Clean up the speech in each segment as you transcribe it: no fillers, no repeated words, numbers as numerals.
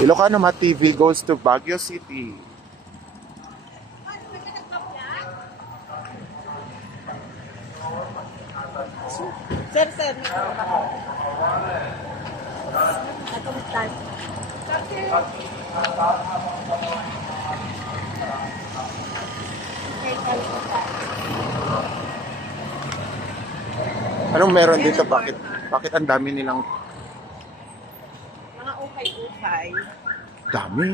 Ilocanomathtv goes to Baguio City. Sir. Ito start. Anong meron dito? Bakit ang dami nilang... Mga ukay-ukay. Dami.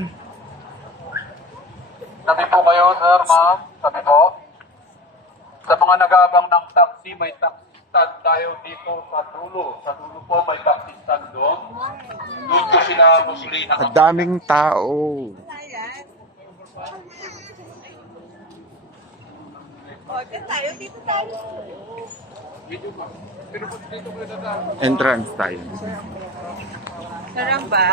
Tabi po kayo, sir, ma'am. Tabi po. Sa mga nag-aabang ng taxi, may taxi stand tayo dito sa dulo. Sa dulo po, may taxi stand doon. Doon ko sila musuli na. Ang daming tao. Ayan. Order tayo. Dito tayo. Entrance tayo. Sarang ba?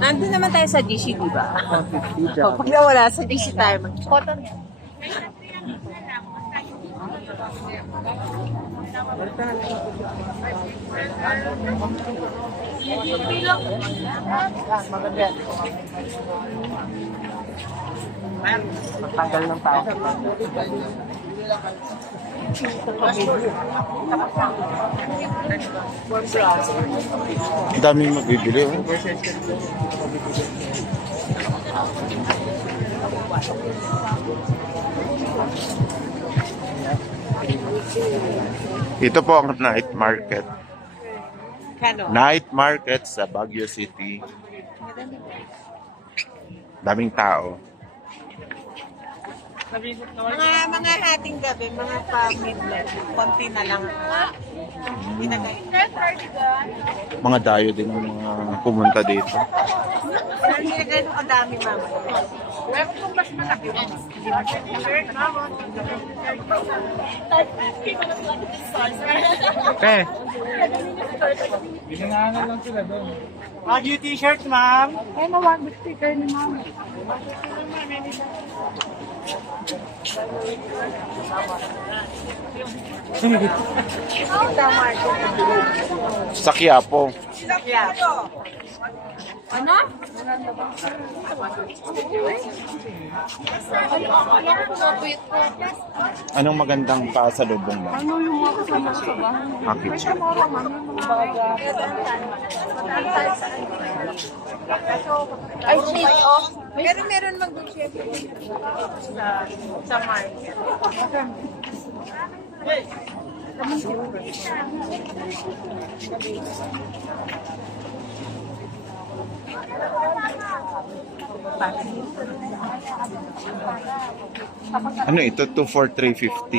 Nandun naman tayo sa DC, di ba? Pag nawala sa DC tayo, mag-cotton yan. Tanggal ng tao. Ang daming mabibili. Oh. Ito po ang night market. Kano? Night market sa Baguio City. Daming tao. Mga hating gabi, mga pa-midnight, konti na lang. Mga dayo din ang mga pumunta dito. Pero hindi na ganun kadami, mama. Pero kung mas malaki, Okay. Binanganan lang sila doon. Baguio t-shirts, ma'am. Ay, nawag sticker ni ma'am. Sa Quiapo. ano? Anong magandang pasalubong mo? Ano yung mga kasama sa bahay? Ah, kitchen. Ay, cheese off. Pero meron mag-chef sa market. Ano ito? 2 for 350.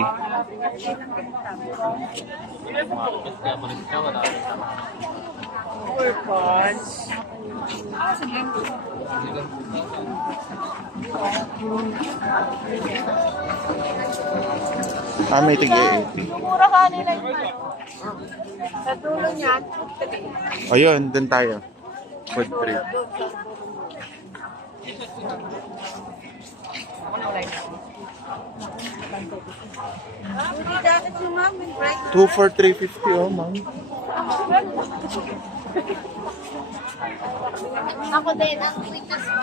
Ah, may tig-80. Mura ka nila yun. Sa dulo niyan, Ayun, dun tayo. Food trip. hindi dati si ma'am, right? 2 for 350, oh, ma'am. Ako din, ang weakness ko.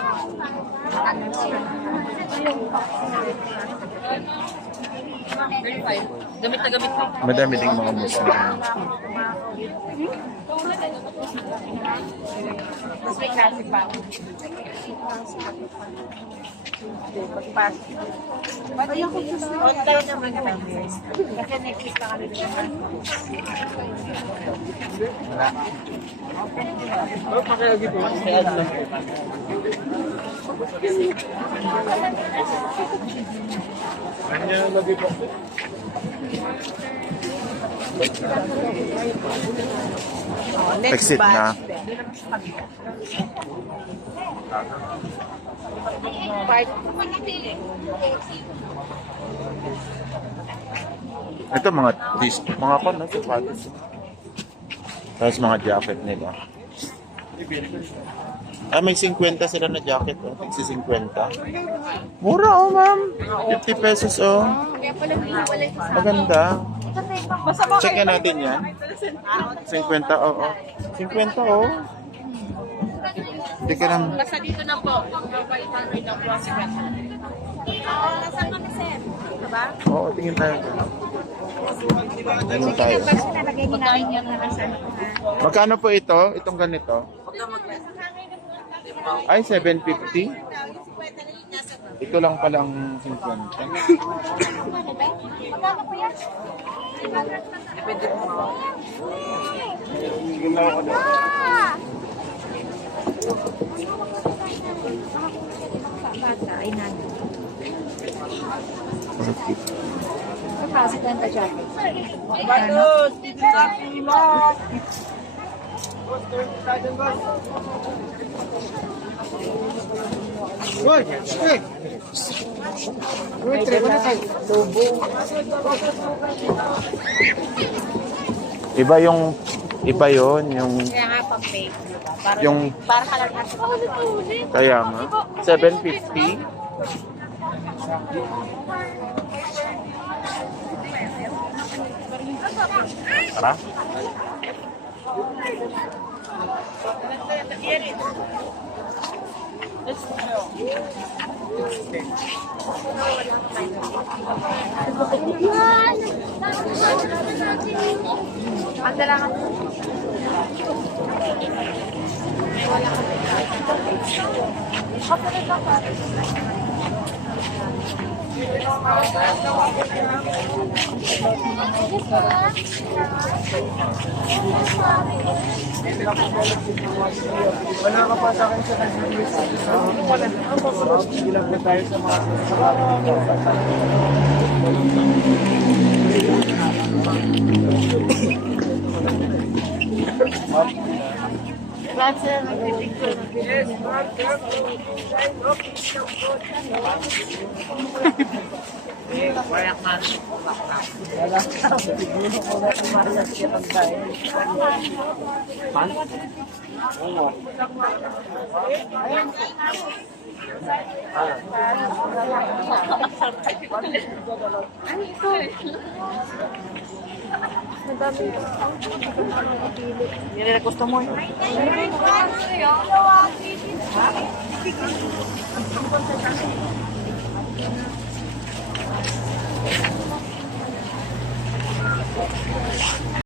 Gamit na gamit ko. Madami ding mga Muslim. Mas may klase pa. Pagpasok. Online naman kami. Kasi next week na kami. Exit na. Ito mga mga sapatos. Tapos mga jacket nila. Ah, may 50 sila na jacket. Oh. Tigsi 50. Mura oh, ma'am. 50 pesos oh. Maganda. Check natin yan. 50 oh. 50 oh. Hindi ka lang. Basta dito na po. Pag-itanroid na po. Nasaan kami, sir? Diba? Oo, tingin tayo. Tingin tayo. Magkano po ito? Itong ganito? Ay, 750? Ito lang palang 50. Magkano po yan? Ay, nani. Kapasok lang ka dyan. Batos! Dito sa Pima! Uy! Uy! Uy, trebo na kayo. Tubo. Iba yung yung Kaya nga pang-fake. Para, yung para ka lang nasa kaya nga 750. Tara. Ang dalaman. Wala ka pa sa akin sa nag-release. Wala na. Ilag na tayo sa mga Gusto mo?